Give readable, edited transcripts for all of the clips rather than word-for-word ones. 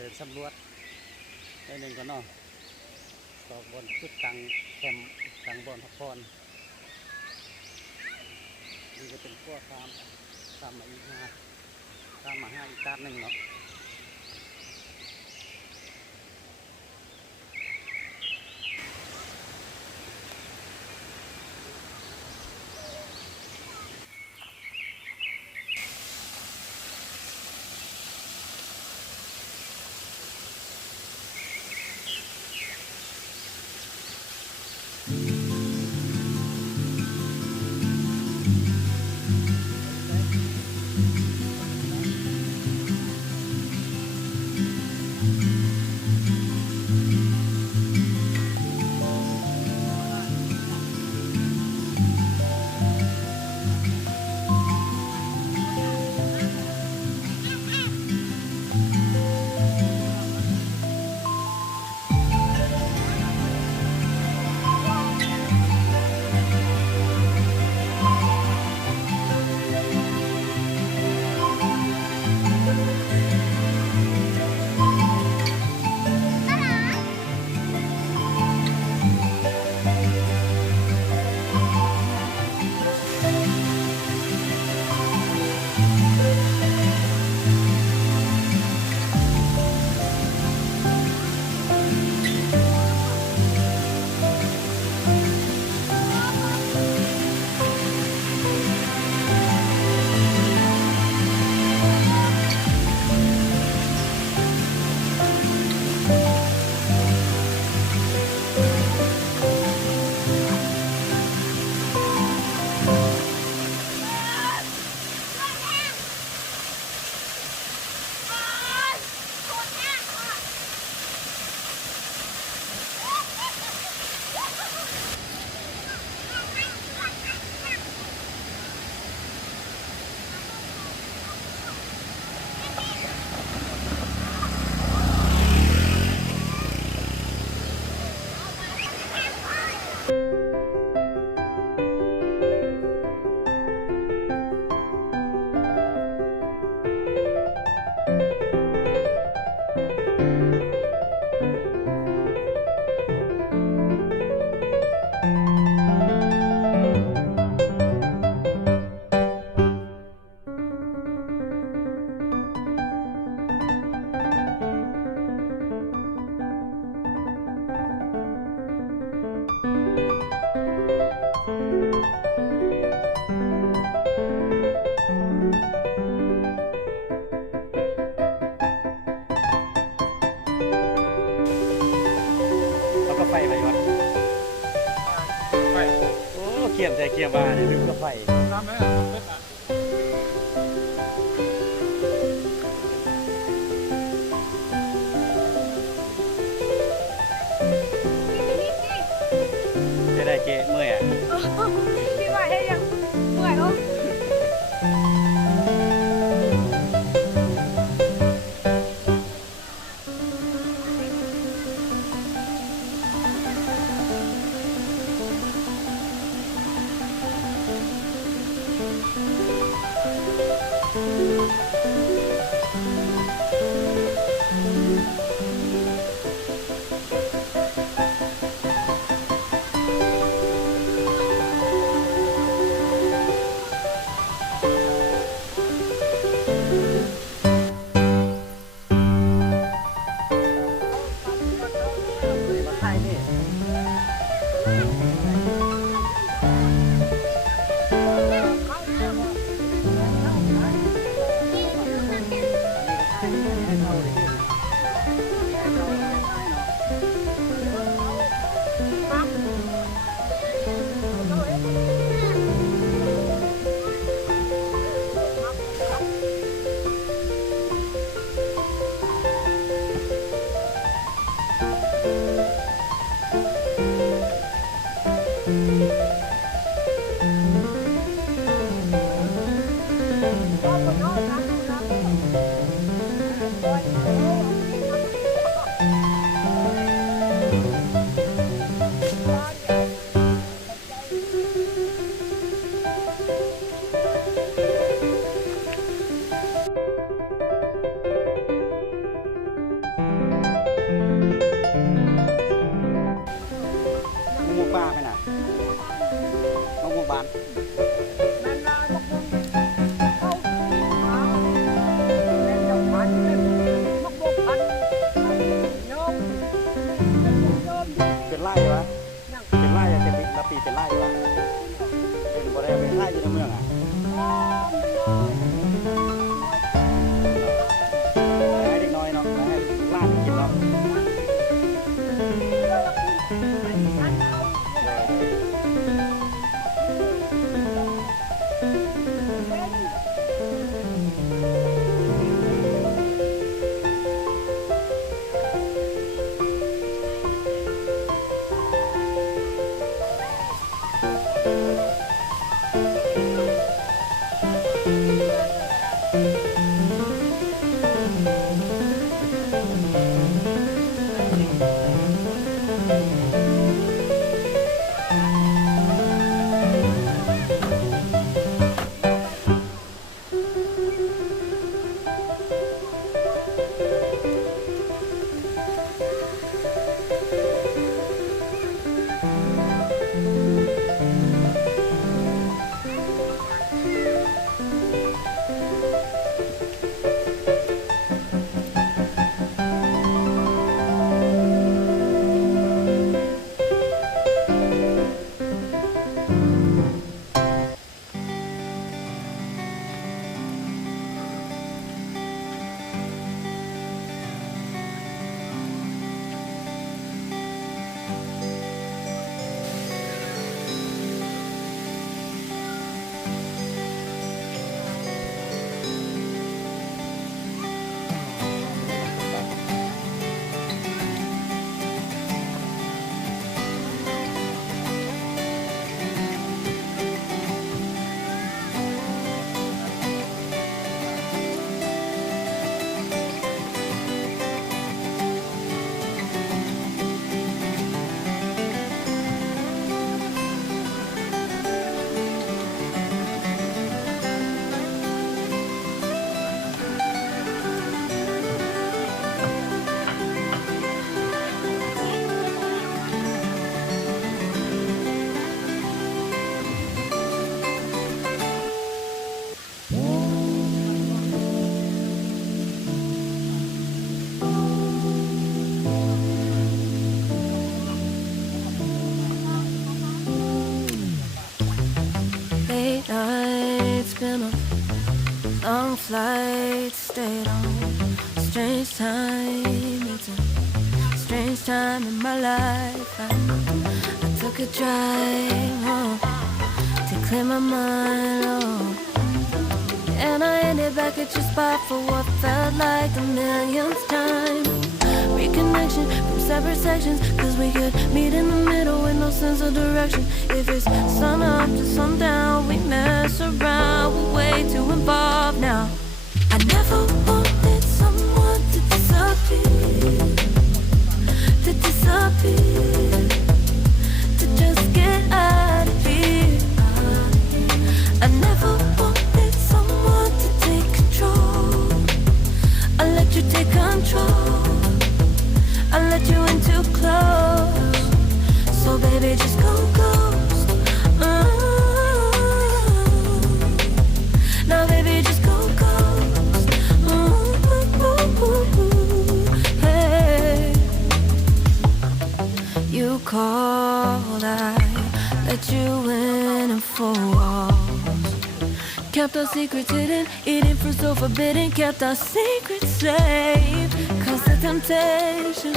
ดินสำรวจได้หนึ่งก่อนเนาะต่อบนจุดตังแคมป์ตังบนพักผ่อนนี่จะเป็นพวกตามมาอีกตามมาห้าอีกการหนึ่งเนาะแล้วก็ไฟไปวะไปโอ้เกี่ยมใจเกี่ยมมาเนี่ยถึงก็ไฟน้ำไหมเล็ดอ่ะจะได้เกะเมื่อยอ่ะ พี่ว่าให้ยังเมื่อยอ๋อ Late nights, been a long flight, stayed on strange time. It's a strange time in my life. I took a drive home to clear my mind. And I ended back at your spot for what felt like the millionth time. Reconnection from separate sections, cause we could meet in the middle with no sense of direction. If it's sun up to sundown, we mess around, we're way too involved now. I never wanted someone to disappear, to just get out of here. I never wanted someone to take control. I let you take control. I let you in too close. So baby, just go ghost. Now baby, just go ghost. Hey. You called, I let you in and 4 walls. Kept our secrets hidden, eating fruit so forbidden. Kept our secrets safe, cause the temptation,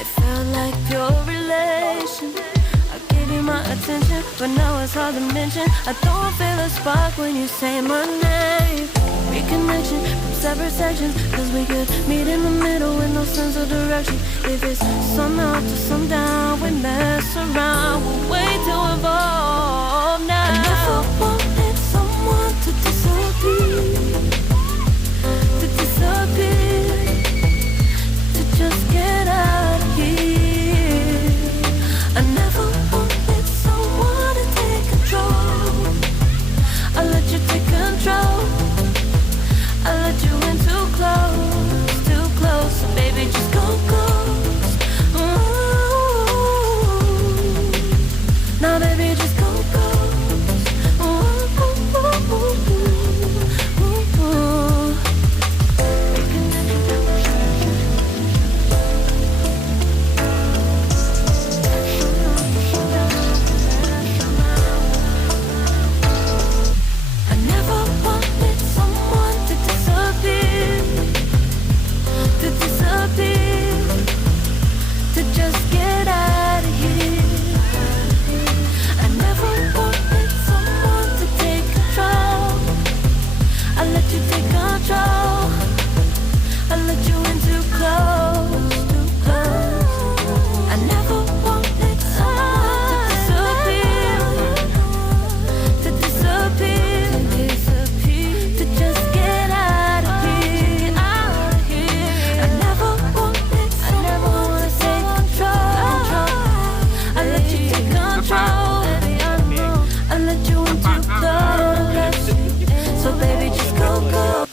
it felt like pure relation. I gave you my attention, but now it's hard to mention. I don't feel a spark when you say my name. Reconnection from separate sections, cause we could meet in the middle with no sense of direction. If it's sun up to sundown, we mess around, we're way too involved now. I never wanted someone to disappear, to just get out of here. I never wanted someone to take control. I let you take control. I let you in too close. So baby, just go ghost. Now baby, just go ghost.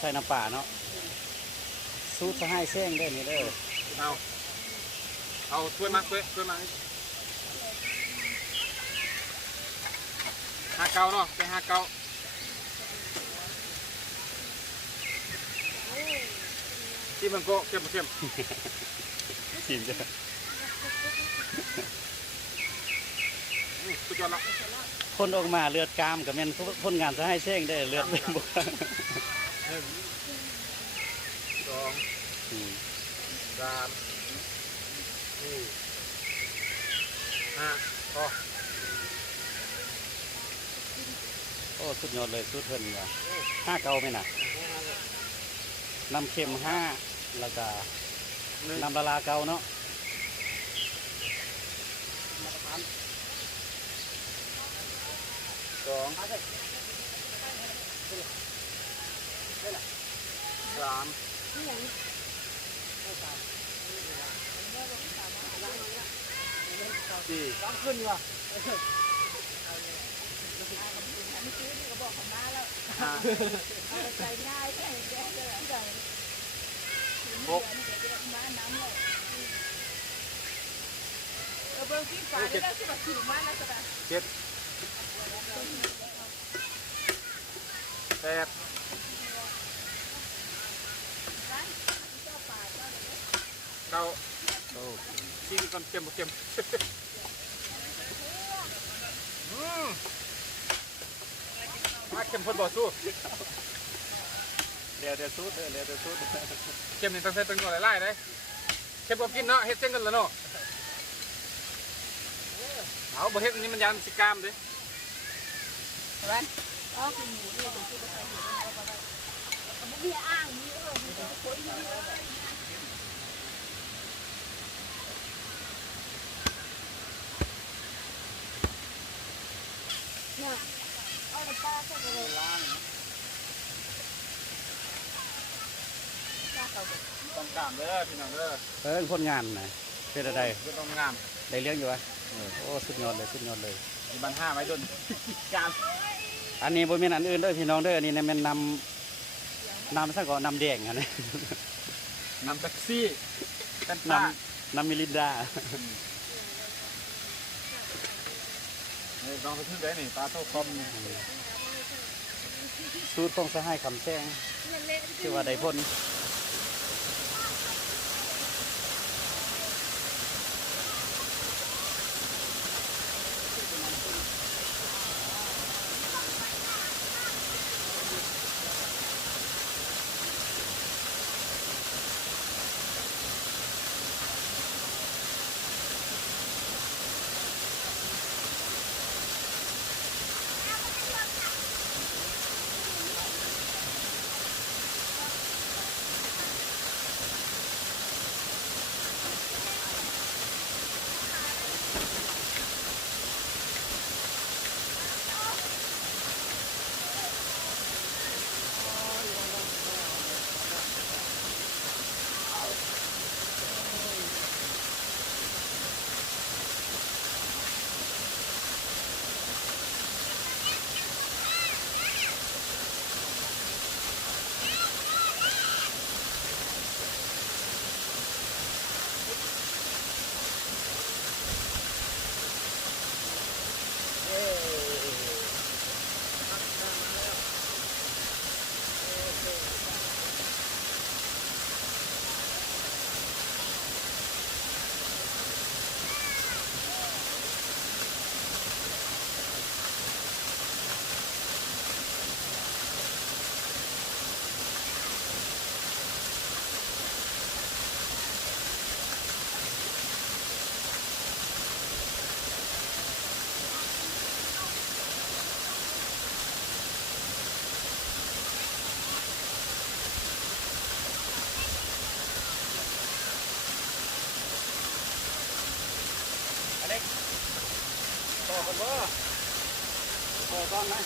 ใส่น้ำปลาเนาะสูตรสหายแซงได้นี่เด้อ เอาถ้วยมาหาเกาเนาะไปหาเกาที่มันโกะเข้ม ชิมจ้ะ สุดยอดละ คนออกมาเลือดกามกับแม่นคนงานสหายแซงได้เลือดบ่ 2 อืม 3 4 5พอ โอ้สุดยอดเลยสูตรเพิ่นว่ะ5เก่าไหมน่ะน้ำเค็ม5แล้วก็น้ำละลาเก่าเนาะ ขึ้นว่ะ7 8 9 โอ้ ชิมก่อนเค็มมาเค็มพอบ่สู้ เดี๋ยวสูตรเดี๋ยวสูตร เค็มนี่ต้องใส่ตึงหน่อยไล่เลยเค็มบ่กินเนาะเฮ็ดเส้นกันแล้วเนาะเอาบ่เฮ็ดอันนี้มันยันสิกามดิต้องกามเด้อพี่น้องเด้อ คนงานน่ะเป็นอะไร ก็ต้องงาม ได้เลี้ยงอยู่วะโอ้สุดยอดเลยมีบัน5ไว้ดนกาม อันนี้บ่แม่นอันอื่นเด้อพี่น้องเด้ออันนี้เนี่ยแม่นนำซะก่อนนำแดงอันนี้ น้ำแท็กซี่กัน น ตา นำมิลินดา ลองไปขึ้นได้นี่ปลาเท่าคอมนี่ สูตรของสหายคำแซงชื่อว่าได้พ้นต่อกันว่าต่อต้องนะ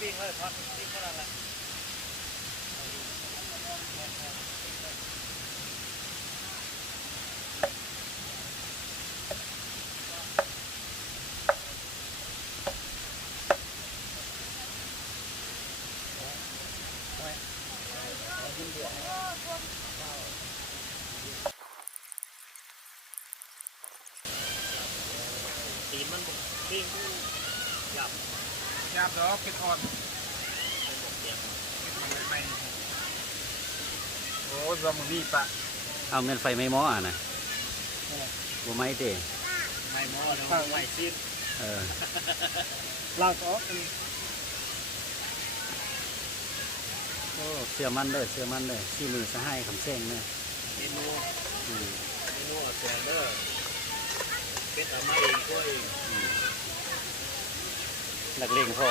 ปิ้งเลยครับปิ้งเท่านั้นแหละตีนมันปิ้งหยับ ยาบดอกเก็ดอ่อนเก็ดมันไม่โอ้ยมึงนี่ปะ เอาเงินไฟไม่ม้ออ่ะนะบัวไม้เตะ ไม่มอแล้วไม่ซีด ลากออก โอ้เสื้อมันเลยเสื้อมันเลยที่มือสะให้คำแซงเนี่ย เมนูแซนเดอร์เป็ดเอามาเองตัวเอง นักเลงพอ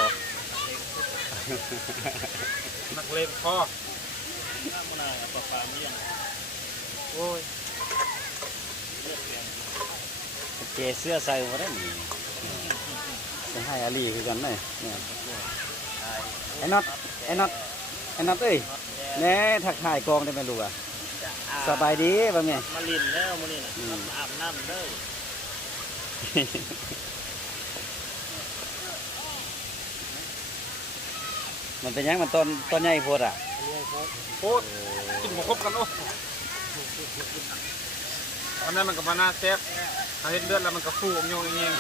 นักเลงพ่อ น้ำมันอะไรปลาปลาเมี่ยง โอ้ย เจเสื้อใส่มาได้หนิแซ จะให้อาลีคือกันเลยเนี่ยไอ้น็อตไอ้น็อตไอ้น็อตเอ้ยแน่ทักทายกองได้ไหมลูกอ่ะสบายดีป่ะแม่ มาลินแล้วมื้อนี้น่ะมาอาบน้ำเด้อ มันเป็นยังมันต้นใหญ่โพดอ่ะ โคตรกินหมูครบกันโอ้อันนั้นมันก็มาหน้าแซ่บเอาเห็นเลือดแล้วมันก็ฟูอมโยงเอง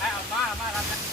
เอามาครับ